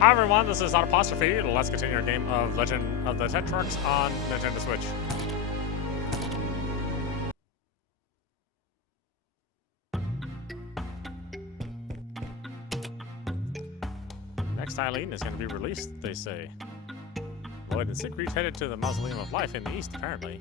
Hi everyone, this is audap. Let's continue our game of Legend of the Tetrarchs on Nintendo Switch. Next Eileen is going to be released, they say. Lloyd and Siegfried headed to the Mausoleum of Life in the east, apparently.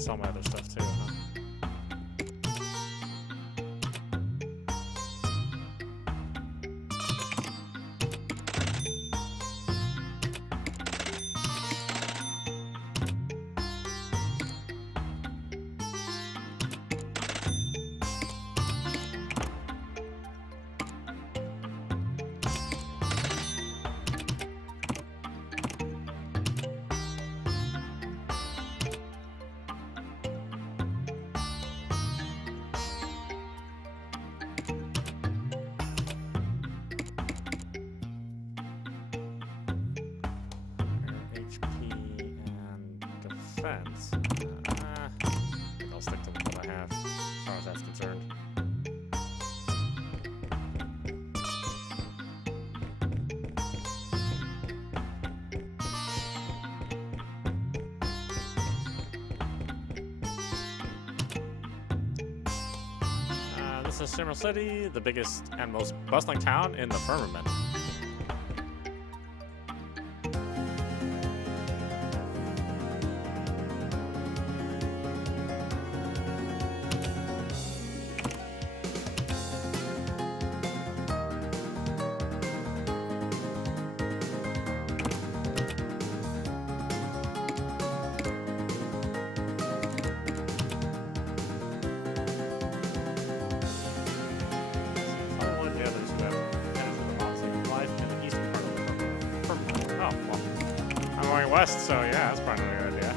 Sell my other stuff too, huh? Defense. I'll stick to what I have, as far as that's concerned. This is Shimmer City, the biggest and most bustling town in the firmament. West, so yeah, that's probably not a good idea.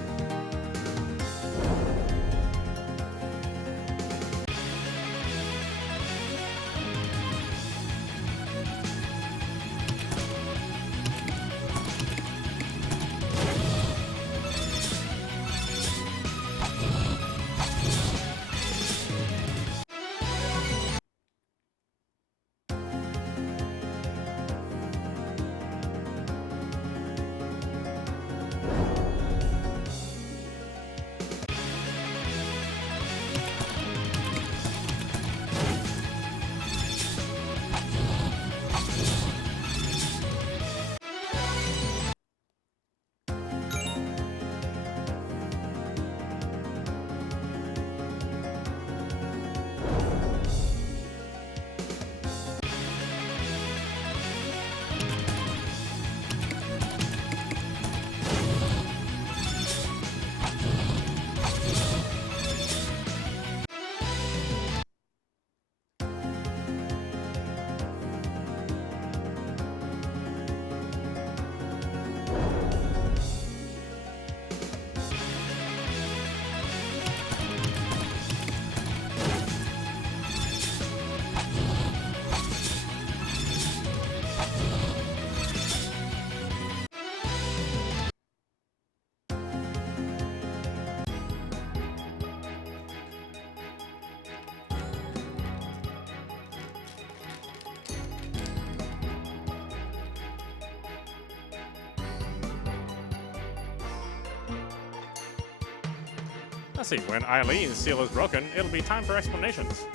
Let's see, when Eileen's seal is broken, it'll be time for explanations.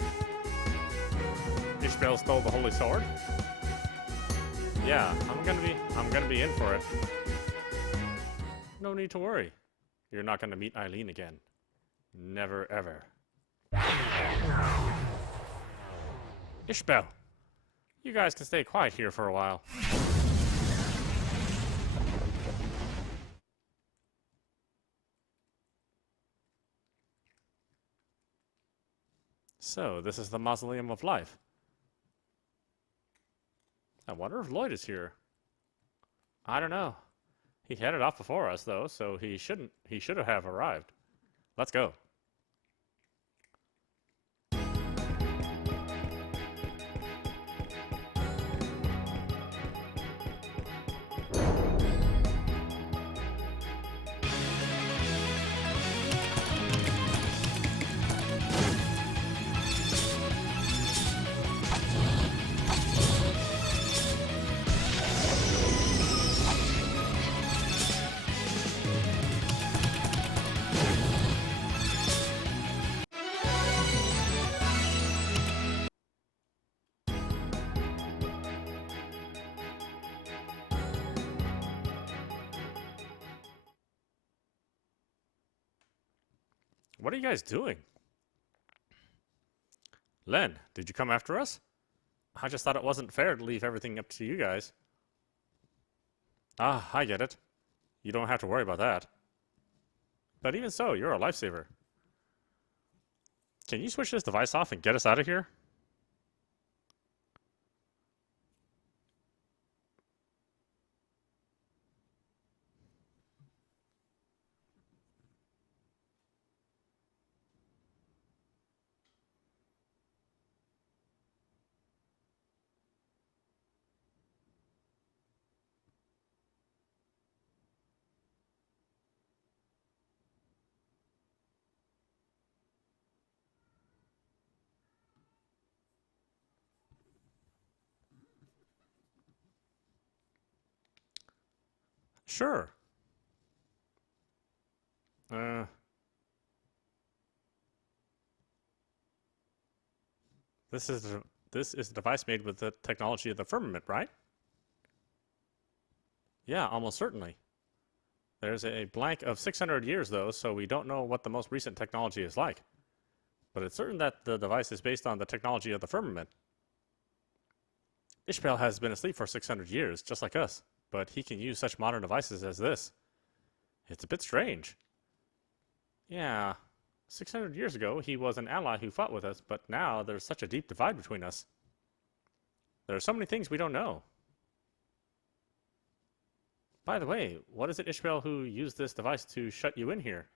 Ishbel stole the holy sword? Yeah, I'm gonna be in for it. No need to worry. You're not gonna meet Eileen again. Never ever. Ishbel, you guys can stay quiet here for a while. So, this is the Mausoleum of Life. I wonder if Lloyd is here. I don't know. He headed off before us, though, so he should have arrived. Let's go. What are you guys doing? Len, did you come after us? I just thought it wasn't fair to leave everything up to you guys. Ah, I get it. You don't have to worry about that. But even so, you're a lifesaver. Can you switch this device off and get us out of here? Sure. This is a device made with the technology of the firmament, right? Yeah, almost certainly. There's a blank of 600 years, though, so we don't know what the most recent technology is like. But it's certain that the device is based on the technology of the firmament. Ishbel has been asleep for 600 years, just like us, but he can use such modern devices as this. It's a bit strange. Yeah, 600 years ago, he was an ally who fought with us, but now there's such a deep divide between us. There are so many things we don't know. By the way, what is it Ishbel who used this device to shut you in here?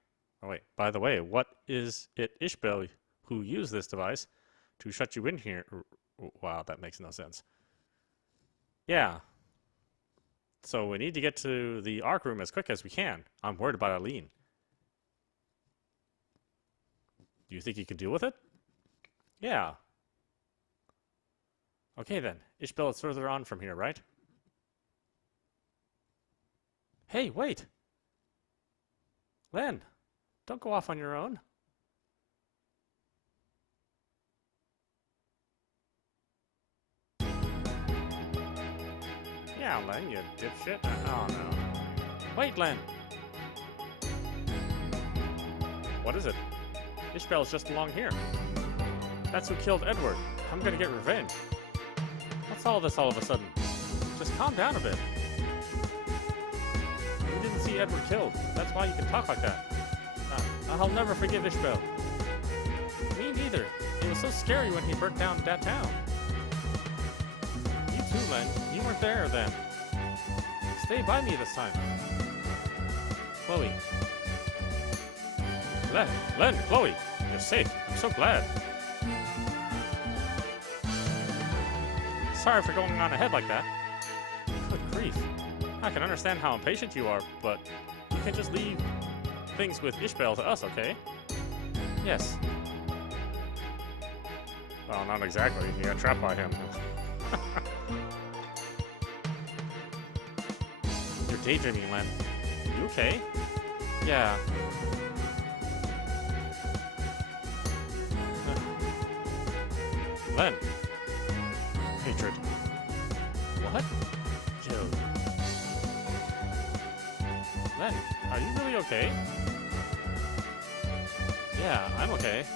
Oh wait, by the way, what is it Ishbel who used this device to shut you in here? Wow, that makes no sense. Yeah. So we need to get to the Arc room as quick as we can. I'm worried about Eileen. Do you think you can deal with it? Yeah. Okay then, Ishbel is further on from here, right? Hey, wait! Len, don't go off on your own. Yeah, Len, you dipshit. Oh no. Wait, Len! What is it? Ishbel's just along here. That's who killed Edward. I'm gonna get revenge. What's all this all of a sudden? Just calm down a bit. You didn't see Edward killed. That's why you can talk like that. I'll never forgive Ishbel. Me neither. It was so scary when he burnt down that town. You too, Len. You weren't there then. Stay by me this time. Chloe. Len, Chloe, you're safe. I'm so glad. Sorry for going on ahead like that. Good grief. I can understand how impatient you are, but you can just leave things with Ishbel to us, okay? Yes. Well, not exactly. You got trapped by him. You're daydreaming, Len. You okay? Yeah. Len. Hatred. What? Killed. Len, are you really okay? Yeah, I'm okay.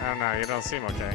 I don't know, you don't seem okay.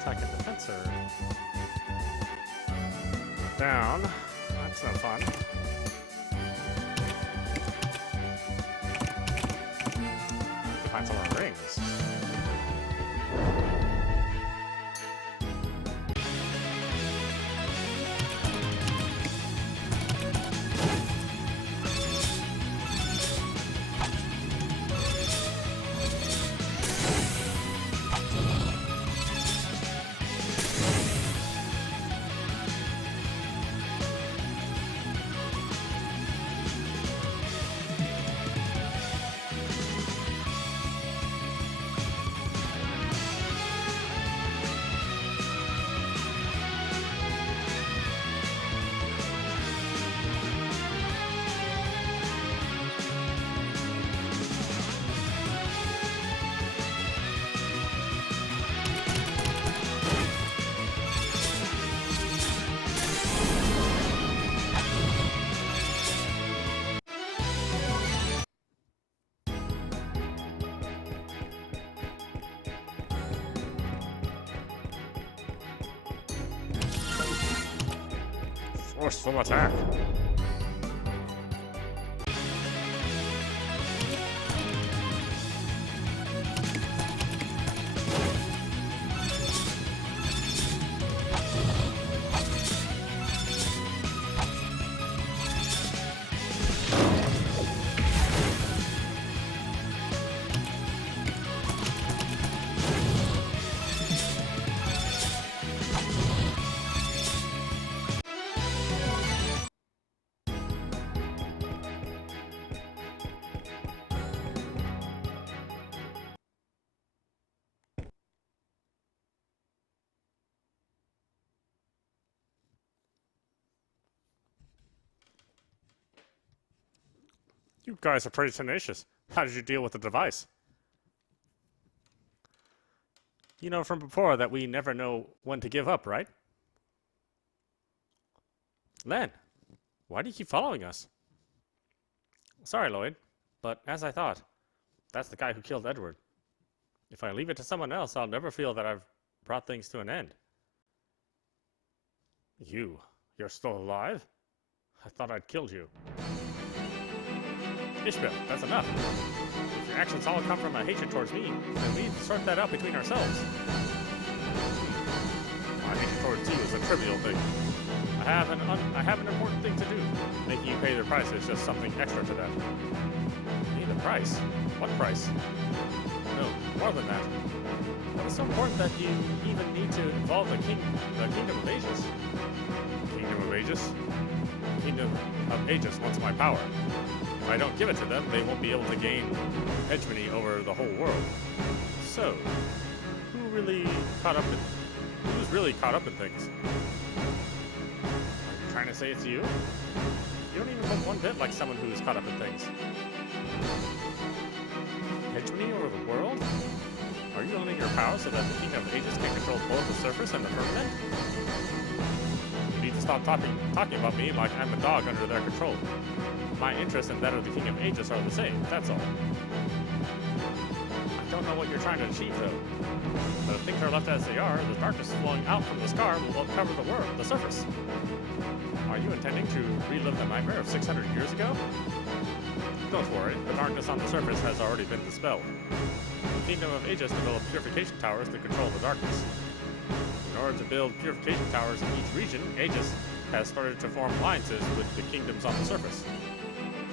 Attack and defense are down. That's no fun. Find some more rings. Forceful attack. You guys are pretty tenacious. How did you deal with the device? You know from before that we never know when to give up, right? Len, why do you keep following us? Sorry, Lloyd, but as I thought, that's the guy who killed Edward. If I leave it to someone else, I'll never feel that I've brought things to an end. You're still alive? I thought I'd killed you. Ishbel, that's enough. If your actions all come from a hatred towards me, then we need to sort that out between ourselves. My hatred towards you is a trivial thing. I have an important thing to do. Making you pay the price is just something extra to that. Pay the price? What price? No, more than that. What is so important that you even need to involve the Kingdom of Aegis? Kingdom of Aegis? Kingdom of Aegis wants my power. If I don't give it to them, they won't be able to gain hegemony over the whole world. So, who's really caught up in things? Are you trying to say it's you? You don't even look one bit like someone who's caught up in things. Hegemony over the world? Are you limiting your power so that the Kingdom of Aegis can control both the surface and the firmament? You need to stop talking about me like I'm a dog under their control. My interests and that of the King of Aegis are the same, that's all. I don't know what you're trying to achieve, though. But if things are left as they are, the darkness flowing out from the scar will cover the surface. Are you intending to relive the nightmare of 600 years ago? Don't worry, the darkness on the surface has already been dispelled. The Kingdom of Aegis developed purification towers to control the darkness. In order to build purification towers in each region, Aegis has started to form alliances with the kingdoms on the surface.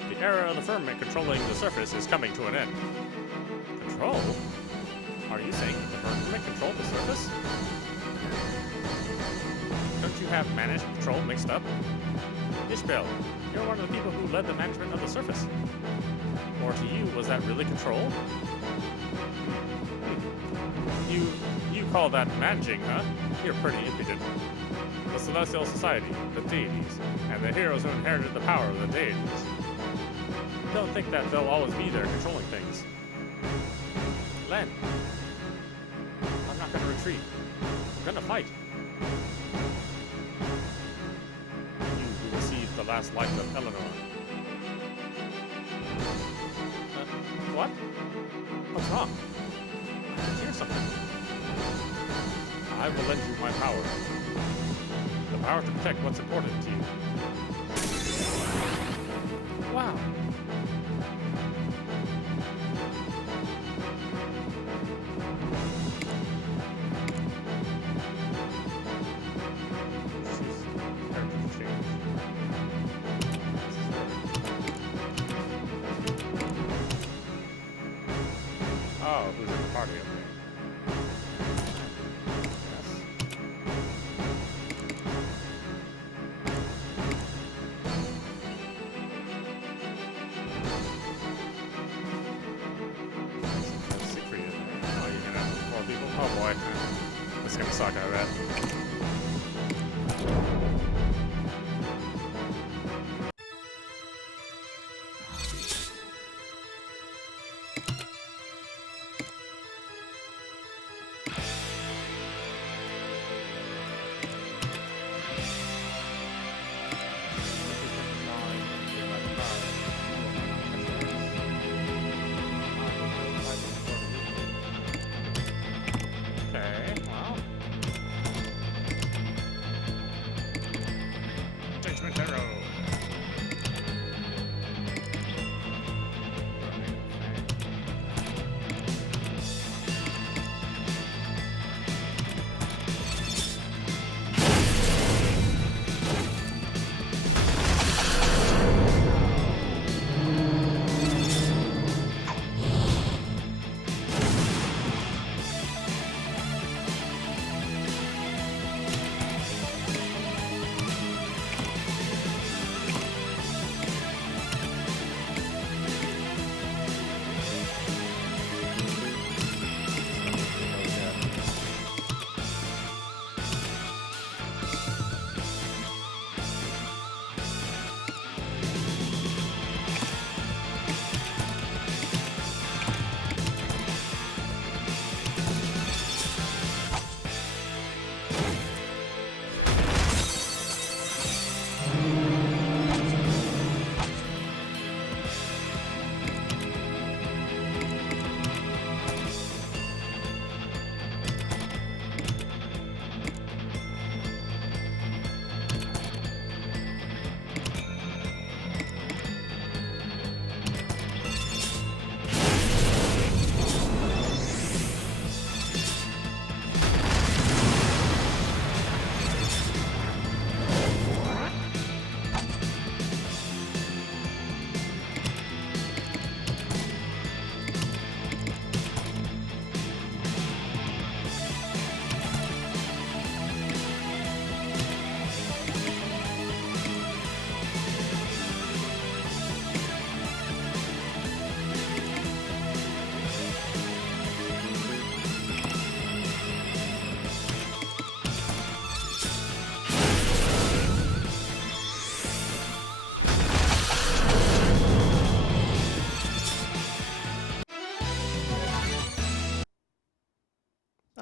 The era of the firmament controlling the surface is coming to an end. Control? Are you saying that the firmament controlled the surface? Don't you have managed control mixed up? Ishbel, you're one of the people who led the management of the surface. Or to you, was that really control? You call that managing, huh? You're pretty impudent. The Celestial Society, the deities, and the heroes who inherited the power of the deities. Don't think that they'll always be there controlling things. Len, I'm not gonna retreat. I'm gonna fight. You who received the last light of Eleanor. What? What's wrong? I can hear something. I will lend you my power. The power to protect what's important to you. Wow. Oh, who's in the party up there? Oh boy, this is gonna suck, I bet.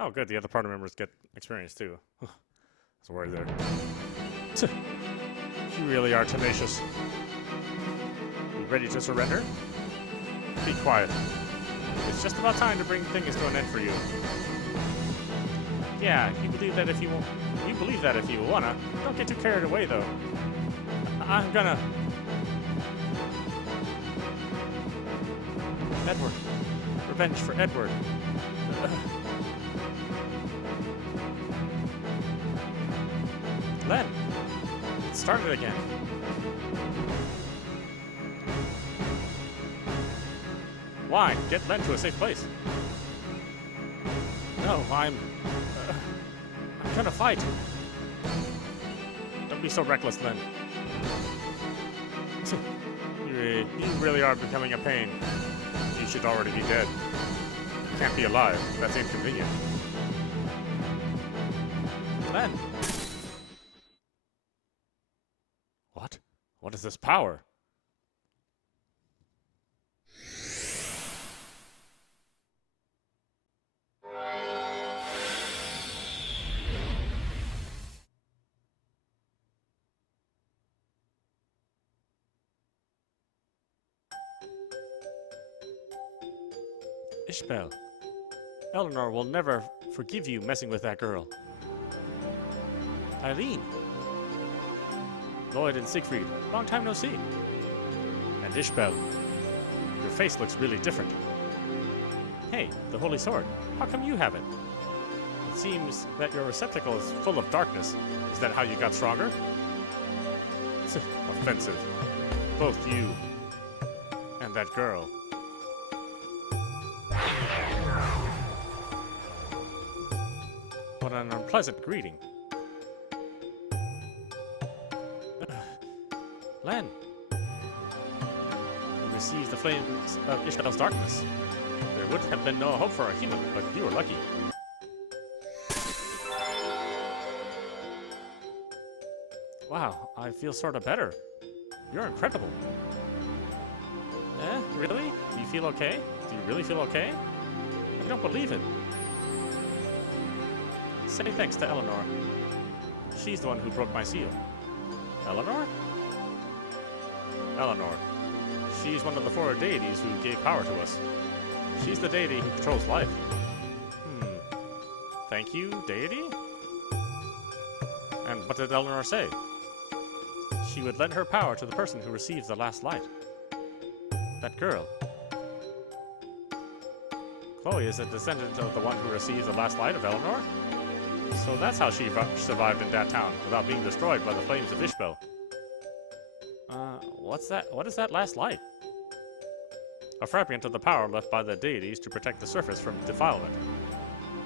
Oh, good. The other party members get experience too. I was worried there. You really are tenacious. You ready to surrender? Be quiet. It's just about time to bring things to an end for you. Yeah, you believe that if you wanna. Don't get too carried away though. I'm gonna. Edward. Revenge for Edward. Len. It started again. Why? Get Len to a safe place. No, I'm gonna fight. Don't be so reckless, Len. You really are becoming a pain. You should already be dead. You can't be alive. That's inconvenient. Len! What? What is this power? Ishbel, Eleanor will never forgive you messing with that girl. Eileen. Lloyd and Siegfried, long time no see. And Ishbel, your face looks really different. Hey, the Holy Sword, how come you have it? It seems that your receptacle is full of darkness. Is that how you got stronger? Offensive. Both you and that girl. What an unpleasant greeting. Len, you received the flames of Ishbel's darkness. There would have been no hope for a human, but you were lucky. Wow, I feel sort of better. You're incredible. Really? Do you feel okay? Do you really feel okay? I don't believe it. Say thanks to Eleanor. She's the one who broke my seal. Eleanor? Eleanor. She's one of the 4 deities who gave power to us. She's the deity who controls life. Thank you, deity? And what did Eleanor say? She would lend her power to the person who receives the last light. That girl. Chloe is a descendant of the one who received the last light of Eleanor? So that's how she survived in that town, without being destroyed by the flames of Ishbel. What's that? What is that last light? A fragment of the power left by the deities to protect the surface from defilement.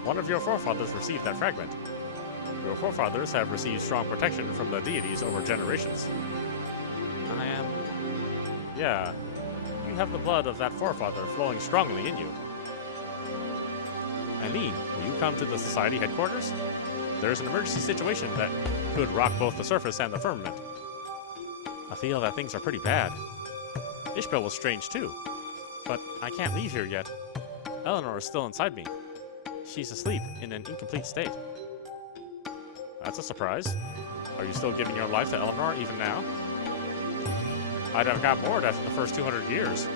One of your forefathers received that fragment. Your forefathers have received strong protection from the deities over generations. Yeah. You have the blood of that forefather flowing strongly in you. Eileen, will you come to the Society headquarters? There's an emergency situation that could rock both the surface and the firmament. I feel that things are pretty bad. Ishbel was strange too, but I can't leave here yet. Eleanor is still inside me. She's asleep in an incomplete state. That's a surprise. Are you still giving your life to Eleanor even now? I'd have got bored after the first 200 years.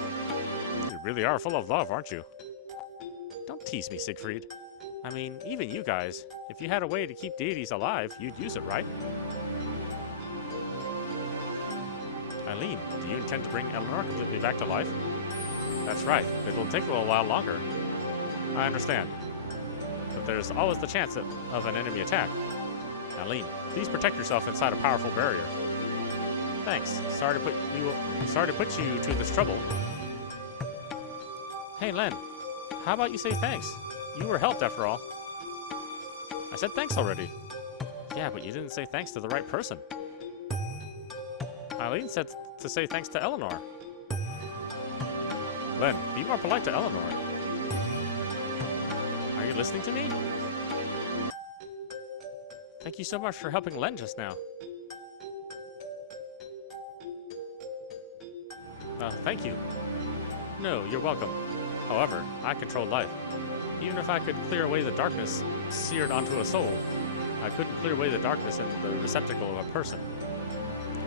You really are full of love, aren't you? Don't tease me, Siegfried. I mean, even you guys, if you had a way to keep deities alive, you'd use it, right? Eileen, do you intend to bring Eleanor completely back to life? That's right. It'll take a little while longer. I understand. But there's always the chance of an enemy attack. Eileen, please protect yourself inside a powerful barrier. Thanks. Sorry to put you to this trouble. Hey, Len. How about you say thanks? You were helped after all. I said thanks already. Yeah, but you didn't say thanks to the right person. Eileen said to say thanks to Eleanor. Len, be more polite to Eleanor. Are you listening to me? Thank you so much for helping Len just now. Thank you. No, you're welcome. However, I control life. Even if I could clear away the darkness seared onto a soul, I couldn't clear away the darkness in the receptacle of a person.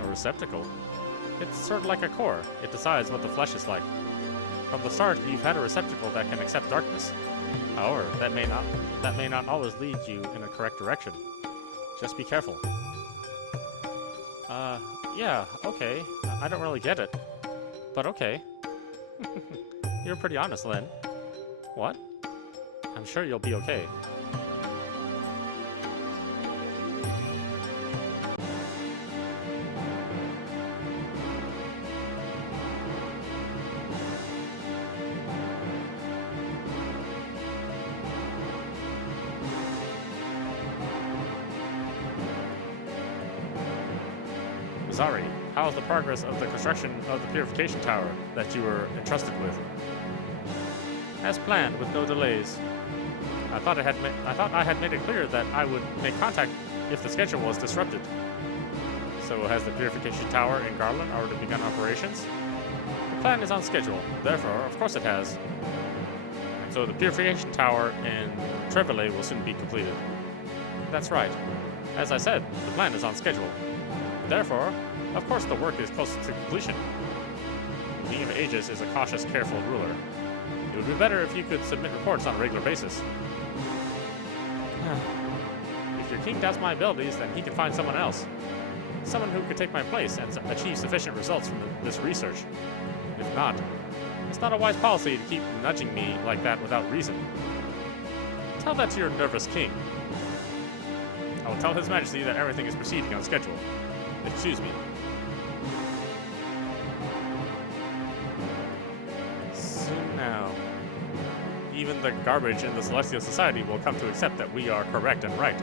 A receptacle? It's sort of like a core. It decides what the flesh is like. From the start, you've had a receptacle that can accept darkness. However, that may not always lead you in a correct direction. Just be careful. Yeah, okay. I don't really get it. But okay. You're pretty honest, Lynn. What? I'm sure you'll be okay. Zari, how is the progress of the construction of the purification tower that you were entrusted with? As planned, with no delays. I thought I had made it clear that I would make contact if the schedule was disrupted. So has the purification tower in Garland already begun operations? The plan is on schedule, therefore, of course it has. So the purification tower in Trevele will soon be completed. That's right. As I said, the plan is on schedule. Therefore, of course the work is close to completion. The King of Aegis is a cautious, careful ruler. It would be better if you could submit reports on a regular basis. If your king doubts my abilities, then he can find someone else. Someone who could take my place and achieve sufficient results from this research. If not, it's not a wise policy to keep nudging me like that without reason. Tell that to your nervous king. I will tell His Majesty that everything is proceeding on schedule. Excuse me. Soon now, even the garbage in the Celestial Society will come to accept that we are correct and right.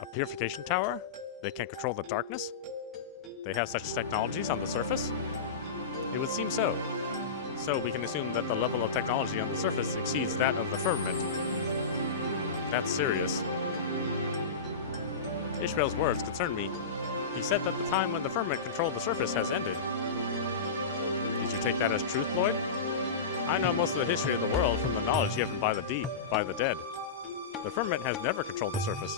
A purification tower? They can control the darkness? They have such technologies on the surface? It would seem so. So we can assume that the level of technology on the surface exceeds that of the firmament. That's serious. Ishmael's words concern me. He said that the time when the firmament controlled the surface has ended. Did you take that as truth, Lloyd? I know most of the history of the world from the knowledge given by the dead. The firmament has never controlled the surface.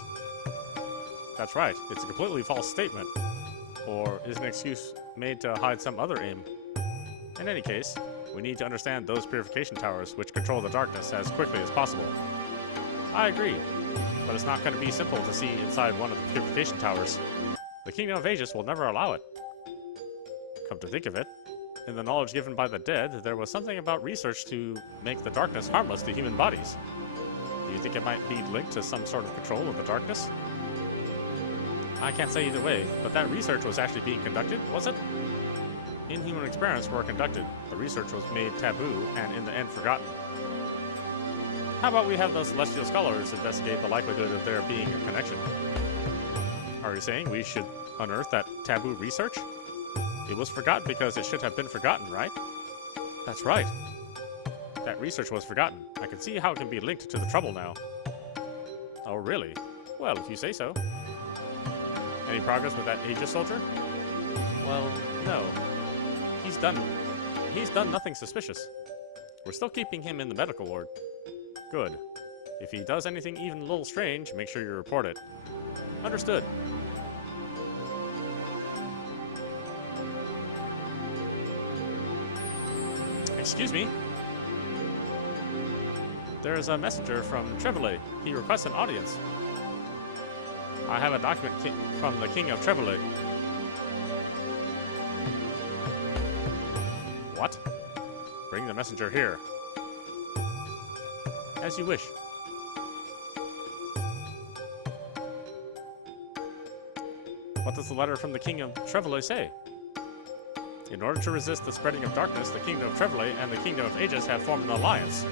That's right, it's a completely false statement. Or is an excuse made to hide some other aim? In any case, we need to understand those purification towers which control the darkness as quickly as possible. I agree, but it's not going to be simple to see inside one of the purification towers. The Kingdom of Aegis will never allow it. Come to think of it, in the knowledge given by the dead, there was something about research to make the darkness harmless to human bodies. Do you think it might be linked to some sort of control of the darkness? I can't say either way, but that research was actually being conducted, was it? Inhuman experiments were conducted, the research was made taboo, and in the end forgotten. How about we have those celestial scholars investigate the likelihood of there being a connection? Are you saying we should unearth that taboo research? It was forgotten because it should have been forgotten, right? That's right. That research was forgotten. I can see how it can be linked to the trouble now. Oh, really? Well, if you say so. Any progress with that Aegis soldier? Well, no. He's done nothing suspicious. We're still keeping him in the medical ward. Good. If he does anything even a little strange, make sure you report it. Understood. Excuse me. There is a messenger from Trevele. He requests an audience. I have a document from the King of Trevele. What? Bring the messenger here. As you wish. What does the letter from the King of Trevele say? In order to resist the spreading of darkness, the Kingdom of Trevele and the Kingdom of Aegis have formed an alliance.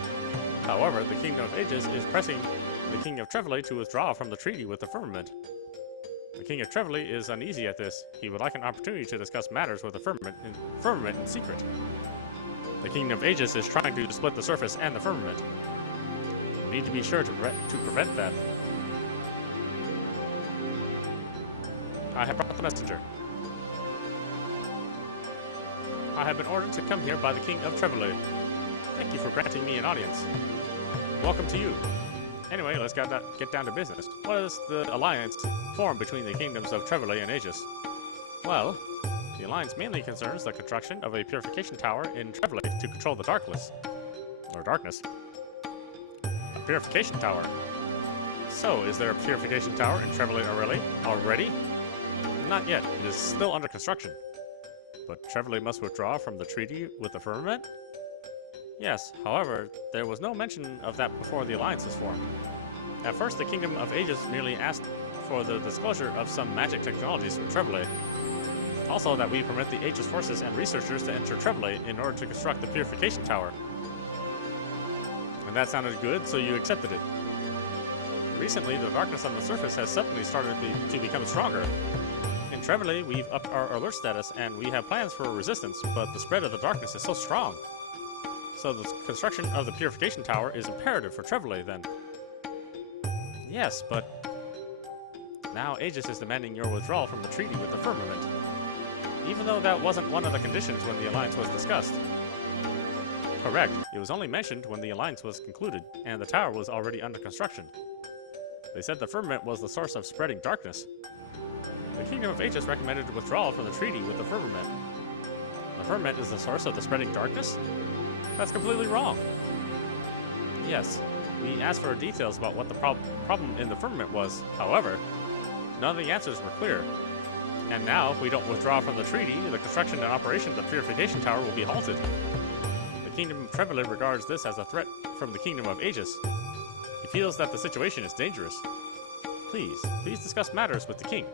However, the Kingdom of Aegis is pressing the King of Trevele to withdraw from the treaty with the firmament. The King of Trevele is uneasy at this. He would like an opportunity to discuss matters with the firmament in secret. The Kingdom of Aegis is trying to split the surface and the firmament. We need to be sure to prevent that. I have brought the messenger. I have been ordered to come here by the King of Trevally. Thank you for granting me an audience. Welcome to you. Anyway, let's get down to business. What is the alliance formed between the kingdoms of Trevally and Aegis? Well, the alliance mainly concerns the construction of a purification tower in Trevally to control the darkness. Or darkness. A purification tower. So, is there a purification tower in Trevally already? Not yet. It is still under construction. But Trevally must withdraw from the treaty with the firmament? Yes, however, there was no mention of that before the alliance was formed. At first, the Kingdom of Aegis merely asked for the disclosure of some magic technologies from Trevally. Also, that we permit the Aegis forces and researchers to enter Trevally in order to construct the purification tower. And that sounded good, so you accepted it. Recently, the darkness on the surface has suddenly started to become stronger. In Trevally, we've upped our alert status, and we have plans for resistance, but the spread of the darkness is so strong. So the construction of the purification tower is imperative for Trevally, then. Yes, but now Aegis is demanding your withdrawal from the treaty with the firmament, even though that wasn't one of the conditions when the alliance was discussed. Correct. It was only mentioned when the alliance was concluded, and the tower was already under construction. They said the firmament was the source of spreading darkness. The Kingdom of Aegis recommended withdrawal from the treaty with the firmament. The firmament is the source of the spreading darkness? That's completely wrong. Yes, we asked for details about what the problem in the firmament was. However, none of the answers were clear. And now, if we don't withdraw from the treaty, the construction and operation of the purification tower will be halted. The Kingdom of Trevally regards this as a threat from the Kingdom of Aegis. He feels that the situation is dangerous. Please discuss matters with the king.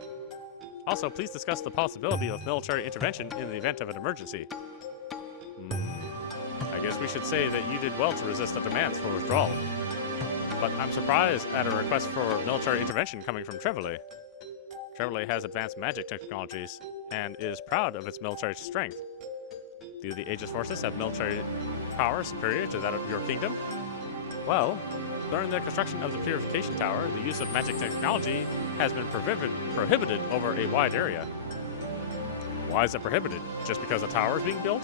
Also, please discuss the possibility of military intervention in the event of an emergency. I guess we should say that you did well to resist the demands for withdrawal. But I'm surprised at a request for military intervention coming from Trevally. Trevally has advanced magic technologies and is proud of its military strength. Do the Aegis forces have military power superior to that of your kingdom? Well, during the construction of the purification tower, the use of magic technology has been prohibited over a wide area. Why is it prohibited? Just because a tower is being built?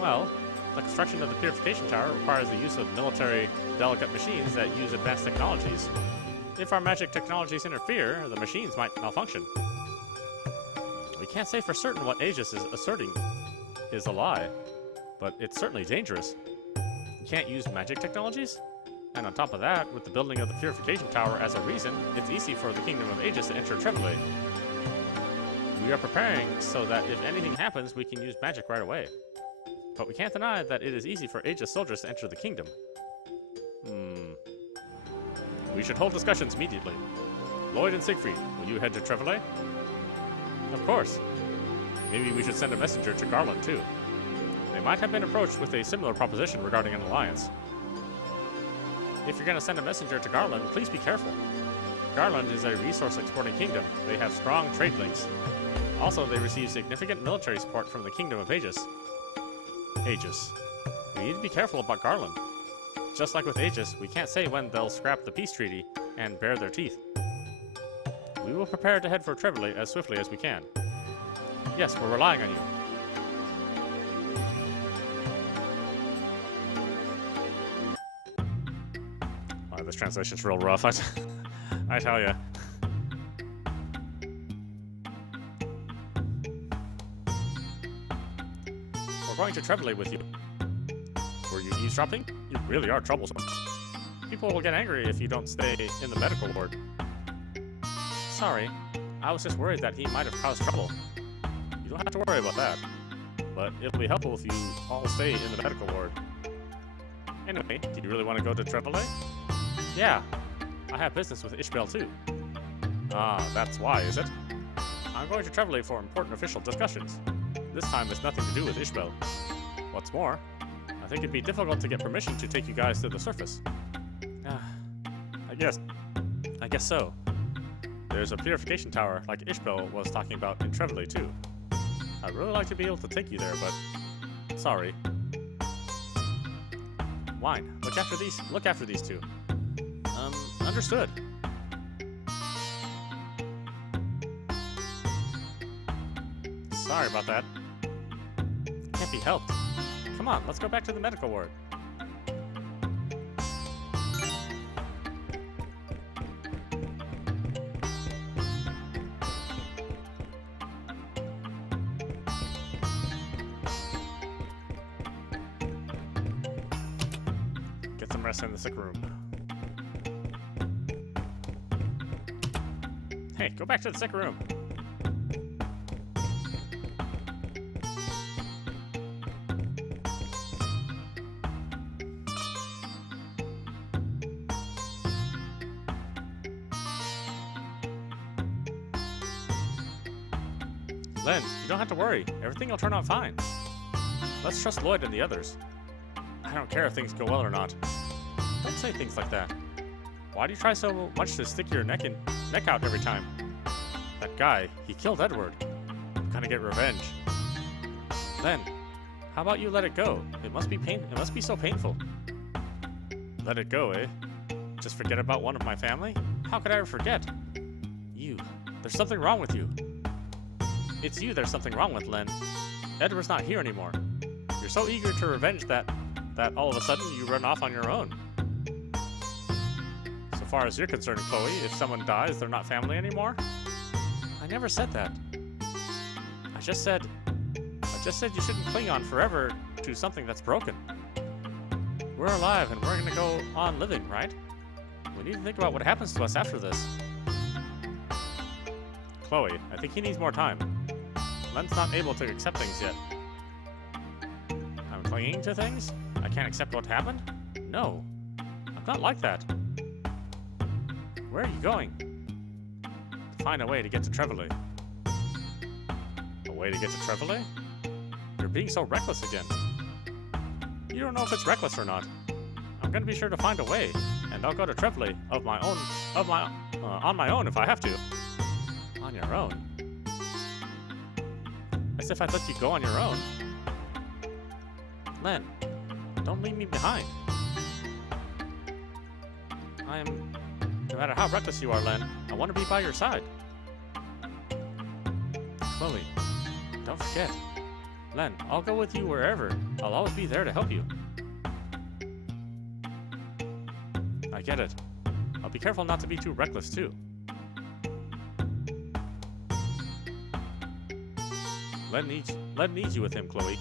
Well, the construction of the purification tower requires the use of military delicate machines that use advanced technologies. If our magic technologies interfere, the machines might malfunction. We can't say for certain what Aegis is asserting is a lie, but it's certainly dangerous. You can't use magic technologies? And on top of that, with the building of the purification tower as a reason, it's easy for the Kingdom of Aegis to enter Trevally. We are preparing so that if anything happens, we can use magic right away. But we can't deny that it is easy for Aegis soldiers to enter the kingdom. We should hold discussions immediately. Lloyd and Siegfried, will you head to Trevally? Of course. Maybe we should send a messenger to Garland, too. They might have been approached with a similar proposition regarding an alliance. If you're going to send a messenger to Garland, please be careful. Garland is a resource-exporting kingdom. They have strong trade links. Also, they receive significant military support from the Kingdom of Aegis. Aegis. We need to be careful about Garland. Just like with Aegis, we can't say when they'll scrap the peace treaty and bare their teeth. We will prepare to head for Trevally as swiftly as we can. Yes, we're relying on you. Oh, this translation's real rough, I tell ya. We're going to Trevally with you. Were you eavesdropping? You really are troublesome. People will get angry if you don't stay in the medical ward. Sorry, I was just worried that he might have caused trouble. You don't have to worry about that. But it'll be helpful if you all stay in the medical ward. Anyway, do you really want to go to Trevally? Yeah, I have business with Ishbel too. Ah, that's why, is it? I'm going to Trevally for important official discussions. This time it's nothing to do with Ishbel. What's more, I think it'd be difficult to get permission to take you guys to the surface. I guess so. There's a purification tower like Ishbel was talking about in Trevally too. I'd really like to be able to take you there, but sorry. Wine, look after these two. Understood. Sorry about that. Can't be helped. Come on, let's go back to the medical ward. Get some rest in the sick room. Hey, go back to the sick room. Len, you don't have to worry. Everything will turn out fine. Let's trust Lloyd and the others. I don't care if things go well or not. Don't say things like that. Why do you try so much to stick your neck out every time? That guy, he killed Edward. I'm gonna get revenge. Len, how about you let it go? It must be so painful. Let it go, eh? Just forget about one of my family? How could I ever forget? You. There's something wrong with you. It's you there's something wrong with, Len. Edward's not here anymore. You're so eager to revenge that all of a sudden you run off on your own. So far as you're concerned, Chloe, if someone dies, they're not family anymore? I never said that. I just said you shouldn't cling on forever to something that's broken. We're alive and we're gonna go on living, right? We need to think about what happens to us after this. Chloe, I think he needs more time. Len's not able to accept things yet. I'm clinging to things? I can't accept what happened? No. I'm not like that. Where are you going? To find a way to get to Trevelay. A way to get to Trevelay? You're being so reckless again. You don't know if it's reckless or not. I'm gonna be sure to find a way, and I'll go to Trevelay on my own if I have to. On your own? As if I'd let you go on your own. Len, don't leave me behind. No matter how reckless you are, Len, I want to be by your side. Chloe, don't forget. Len, I'll go with you wherever. I'll always be there to help you. I get it. I'll be careful not to be too reckless, too. Len needs you with him, Chloe.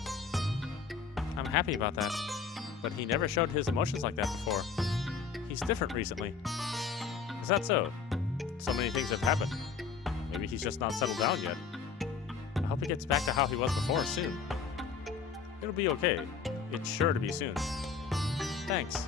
I'm happy about that, but he never showed his emotions like that before. He's different recently. Is that so? So many things have happened. Maybe he's just not settled down yet. I hope he gets back to how he was before soon. It'll be okay. It's sure to be soon. Thanks.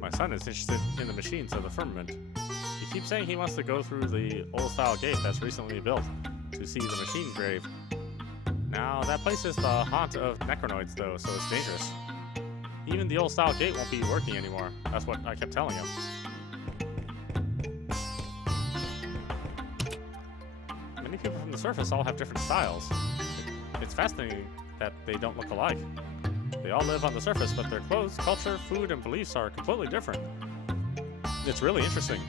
My son is interested in the machines of the firmament. He keeps saying he wants to go through the old-style gate that's recently built to see the machine grave. Now, that place is the haunt of necronoids, though, so it's dangerous. Even the old-style gate won't be working anymore. That's what I kept telling him. Many people from the surface all have different styles. It's fascinating that they don't look alike. They all live on the surface, but their clothes, culture, food, and beliefs are completely different. It's really interesting.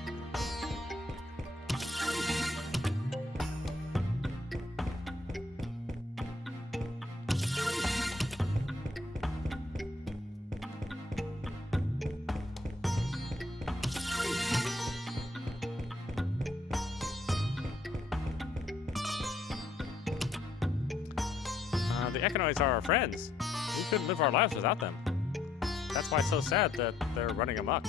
The Econoids are our friends. We couldn't live our lives without them. That's why it's so sad that they're running amok.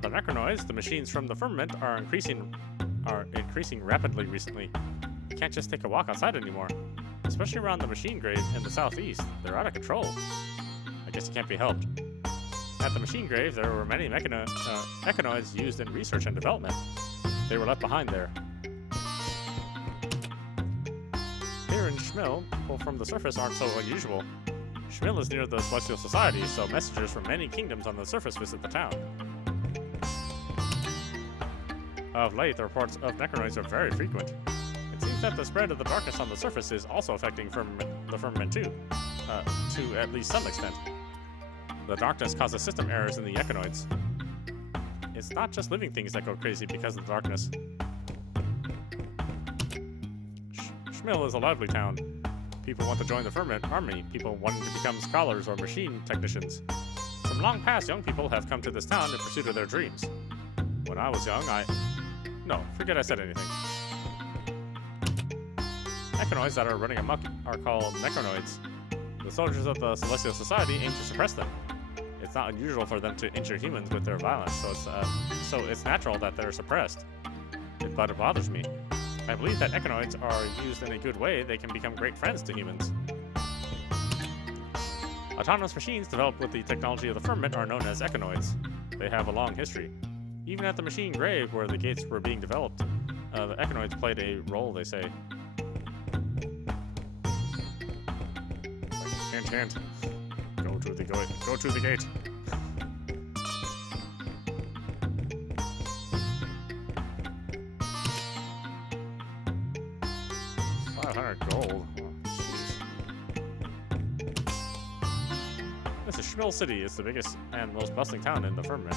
The Necronoids, the machines from the firmament, are increasing rapidly recently. You can't just take a walk outside anymore. Especially around the machine grave in the southeast. They're out of control. I guess it can't be helped. At the machine grave, there were many mechanoids used in research and development. They were left behind there. Here in Schmill, people from the surface aren't so unusual. Schmill is near the Celestial Society, so messengers from many kingdoms on the surface visit the town. Of late, the reports of necronoids are very frequent. It seems that the spread of the darkness on the surface is also affecting the firmament too, to at least some extent. The darkness causes system errors in the econoids. It's not just living things that go crazy because of the darkness. Schmill is a lively town. People want to join the firmament army, people wanting to become scholars or machine technicians. From long past, young people have come to this town in pursuit of their dreams. When I was young, No, forget I said anything. Econoids that are running amok are called necronoids. The soldiers of the Celestial Society aim to suppress them. It's not unusual for them to injure humans with their violence, so it's natural that they're suppressed. But it bothers me. I believe that econoids are used in a good way, they can become great friends to humans. Autonomous machines developed with the technology of the firmament are known as econoids. They have a long history. Even at the machine grave where the gates were being developed, the econoids played a role, they say. Hint, hint. Go to the gate. Go to the gate. $500 gold. Oh, jeez. This is Schmill City. It's the biggest and most bustling town in the firmament.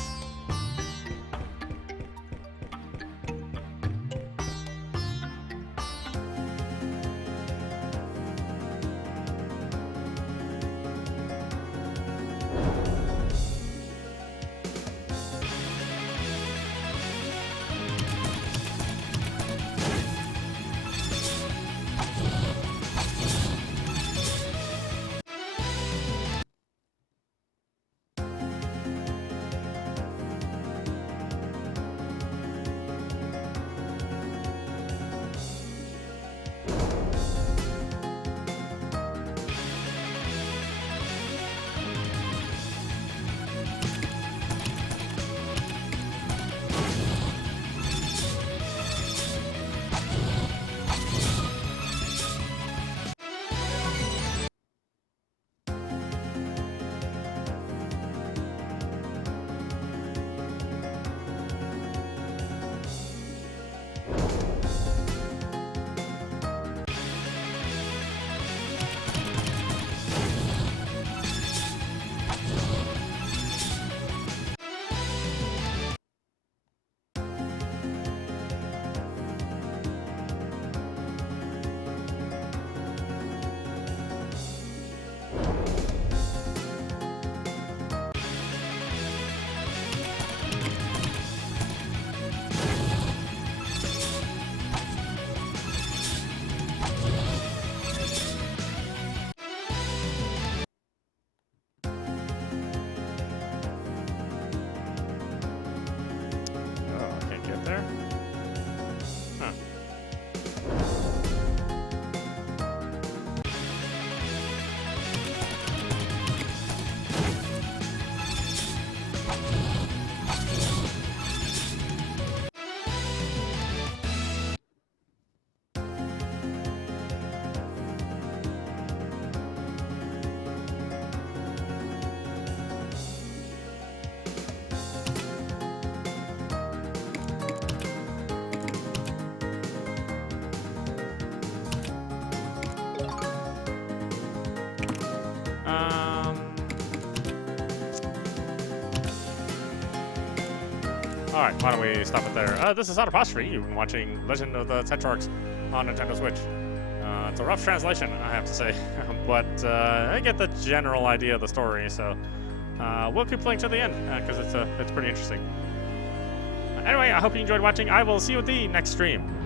Alright, why don't we stop it there. This is audap. You've been watching Legend of the Tetrarchs on Nintendo Switch. It's a rough translation, I have to say, but I get the general idea of the story, so we'll keep playing to the end, because it's pretty interesting. Anyway, I hope you enjoyed watching. I will see you at the next stream.